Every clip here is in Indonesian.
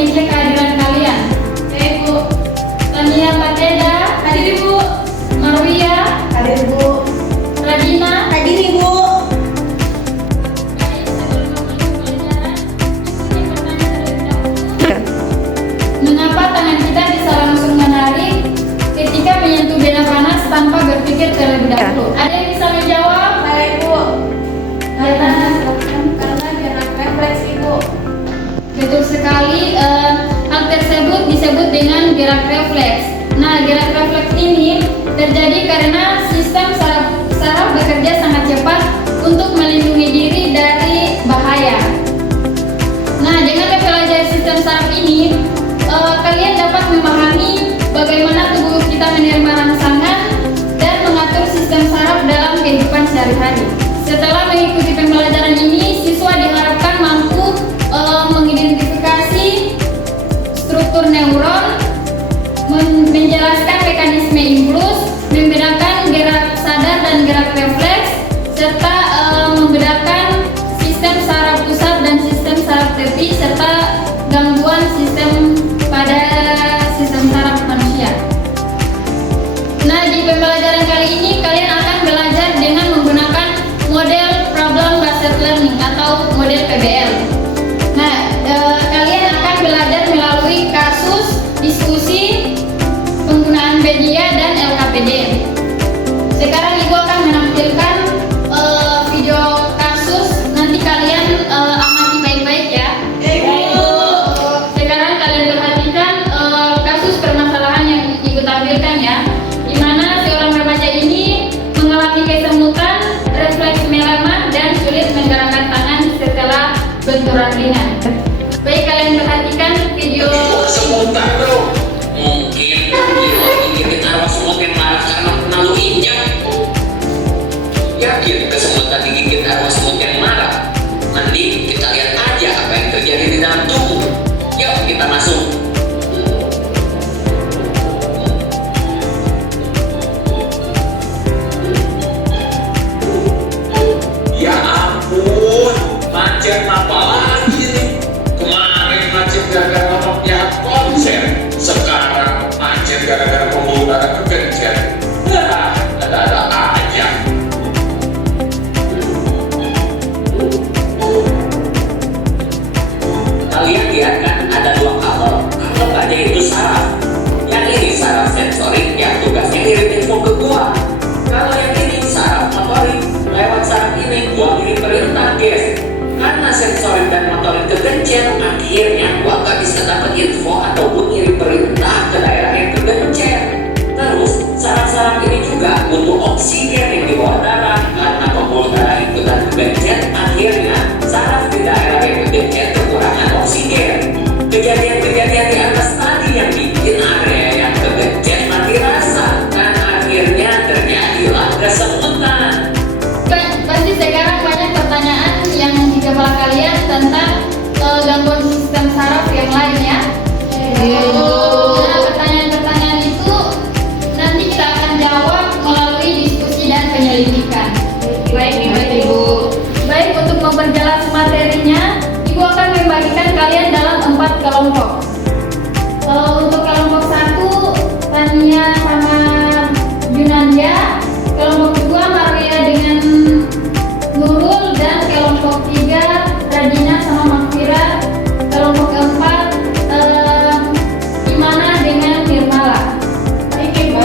meja kehadiran kalian. Baik Bu. Tania Pateda, hadir Ibu. Marwia, Hadir Bu. Radina, Hadir Ibu. Baik, sebelum memulai pelajaran, ikuti pertanyaan terlebih dahulu. Mengapa tangan kita bisa langsung menarik ketika menyentuh benda panas tanpa berpikir terlebih dahulu? Ada yang bisa menjawab? Saya Ibu. Karena gerak refleks Ibu. Betul sekali, hal tersebut disebut dengan gerak refleks. Nah, gerak refleks ini terjadi karena sistem saraf bekerja sangat cepat untuk melindungi diri dari bahaya. Nah, dengan mempelajari sistem saraf ini, kalian dapat memahami bagaimana tubuh kita menerima rangsangan dan mengatur sistem saraf dalam kehidupan sehari-hari. Setelah mengikuti pembelajaran ini, siswa diharapkan mampu mengidentifikasi struktur neuron, menjelaskan mekanisme impuls, membedakan gerak sadar dan gerak refleks, serta membedakan sistem saraf pusat dan sistem saraf tepi, serta gangguan sistem pada sistem saraf manusia. Nah, di pembelajaran kali ini kalian akan belajar dengan menggunakan model problem based learning atau model PBL. Nah, kalian akan belajar melalui kasus, diskusi, penggunaan media, dan LKPD. Sekarang Ibu akan menampilkan video kasus. Nanti kalian amati baik-baik ya. Sekarang kalian perhatikan kasus permasalahan yang Ibu tampilkan ya, di mana seorang remaja ini mengalami kesemutan, refleks melemah, dan sulit menggerakkan tangan setelah benturan ringan. Baik, kalian perhatikan video. Kesemutan bro, mungkin digigit arwah semut yang marah karena pernah lu injak. Yakin kesemutan digigit arwah semut yang marah? Nanti kita lihat aja apa yang terjadi di dalam tubuh. Yuk kita masuk. Ya ampun, macet apa lagi nih? Kemarin macet gara-gara lamapnya konser, sekarang macet gara-gara pembuluh darah kegencet. Nah, ada-ada aja. Kalian lihat kan ada dua kabel. Kabel aja itu saraf. Yang ini saraf sensorik yang tugasnya ngirim info ke gua. Kalau yang ini saraf motorik. Lewat saraf ini gua ngirim perintah guys. Karena sensorik dan motorik kegencet, akhirnya gua gak bisa dapat info ataupun ngirim perintah ke daerah yang kegencet. Terus saraf-saraf ini juga butuh oksigen yang di bawah darah. Karena pembuluh darah ikutan kegencet, akhirnya saraf di daerah yang kegencet kekurangan oksigen. Kejadian-kejadian di atas tadi yang bikin area yang kegencet mati rasa, dan akhirnya terjadilah kesemutan. Pasti sekarang banyak pertanyaan yang di kepala kalian tentang gangguan sistem saraf yang lain ya. Nah, pertanyaan-pertanyaan itu nanti kita akan jawab melalui diskusi dan penyelidikan. Baik Ibu. Baik, untuk memperjelas materinya, Ibu akan membagikan kalian dalam 4 kelompok. Untuk kelompok 1, Tania sama Junandia. Kelompok 2, Maria dengan Nurul, dan kelompok 3, Radina sama Makfira. Kelompok 4, Imana dengan Nirmala. Baik Ibu.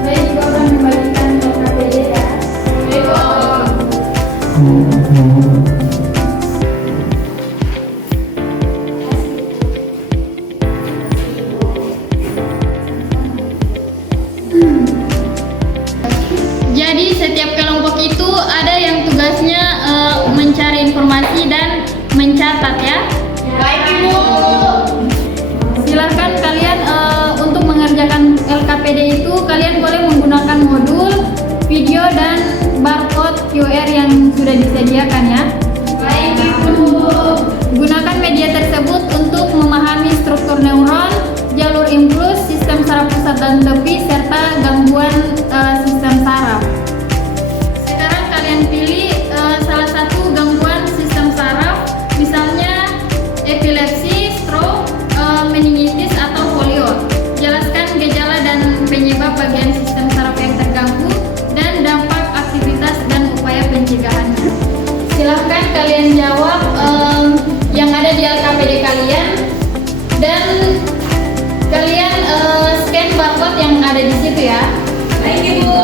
Baik, Ibu akan membagikan LKPD ya. Baik Bu. Jadi setiap kelompok itu ada yang tugasnya mencari informasi dan mencatat ya. Baik Ibu. Silahkan kalian untuk mengerjakan LKPD itu kalian boleh menggunakan modul, video, dan barcode QR yang sudah disediakan ya. Baik Ibu. Gunakan media tersebut untuk memahami struktur neuron, jalur impuls, sistem saraf pusat dan tepi, serta gangguan sistem saraf. Sekarang kalian pilih salah satu gangguan sistem saraf, misalnya silahkan kalian jawab yang ada di LKPD kalian, dan kalian scan barcode yang ada di situ ya. Baik Ibu.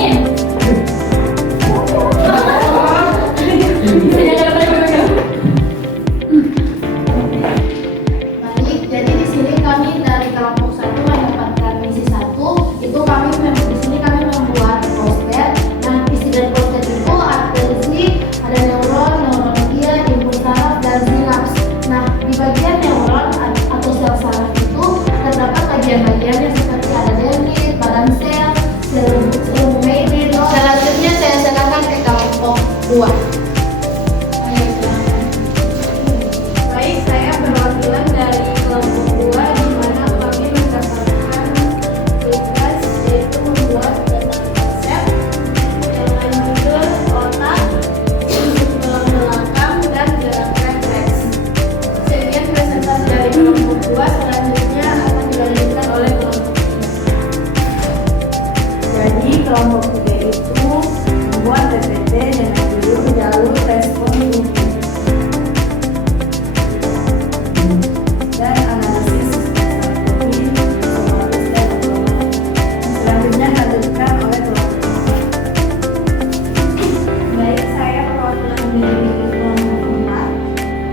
Amin. Baik, jadi di sini kami dari kelompok 1 mendapatkan misi 1. Itu di sini kami membuat poster. Nah, isi dari poster itu ada neuron, neurologia, impuls saraf, dan sinaps. Nah, di bagian neuron atau sel saraf itu terdapat bagian-bagiannya seperti ada dendrit, badan sel, sel membrane. Selanjutnya saya serahkan ke kelompok 2. Ayo silakan. Baik, saya perwakilan dari kelompok 2 di mana kami mendapatkan tugas yaitu membuat konsep dengan judul otak, tulang belakang, dan gerak refleks. Sekian presentasi dari kelompok 2, selanjutnya akan dilanjutkan oleh kelompok 3. Jadi kelompok 3 itu membuat PPT dengan judul jalur respon tubuh dan analisis strategi otomatis dan otomatis. Selanjutnya dilanjutkan oleh kelompok 4. Baik, saya perwakilan dari kelompok 4.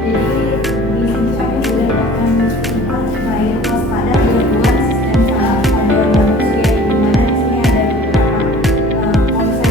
Jadi di sini kami sudah melakukan empat baik waspada gangguan sistem saraf pada manusia, di mana di sini ada beberapa konsep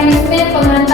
mekanisme penghentian